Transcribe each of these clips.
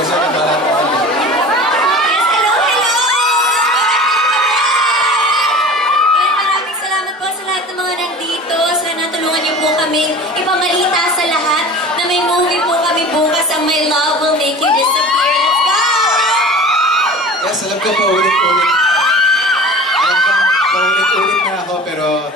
ko siya ng marathon. Yes, hello, hello! Maraming salamat po sa lahat ng mga nandito. Sana tulungan niyo po kami ipamalita sa lahat na may movie po kami bukas, ang My Love Will Make You Disappear. Let's go! Yes, alam ko paulit-ulit. Alam ko paulit-ulit na ako, pero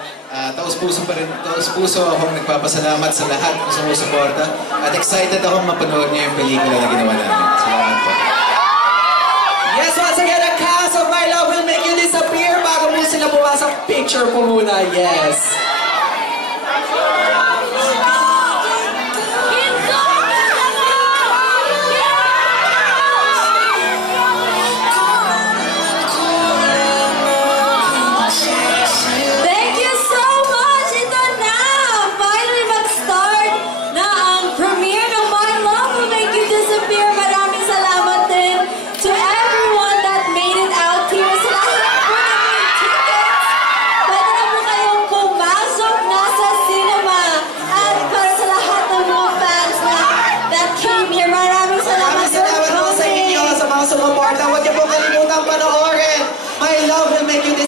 taos-puso pa rin, taos-puso akong nagpapasalamat sa lahat ng sumusuporta at excited akong mapanood niyo yung pelikula na ginawa namin. Salamat po. Yes, once again, ang cast of My Love Will Make You Disappear. Bago mo sila pumasok, picture po muna. Yes. Thank you so much! Ito na! Finally mag-start na ang premiere ng My Love Will Make You Disappear. Maraming salamat din to everyone that made it out here. Sa lahat po na may tickets, pwede na po kayong pumasok na sa cinema. At para sa lahat ng mga fans na that came here, maraming salamat Maraming salamat po sa inyo, sa mga sumuporta. Huwag niyo po kalimutan panoorin. My Love Will Make You Disappear.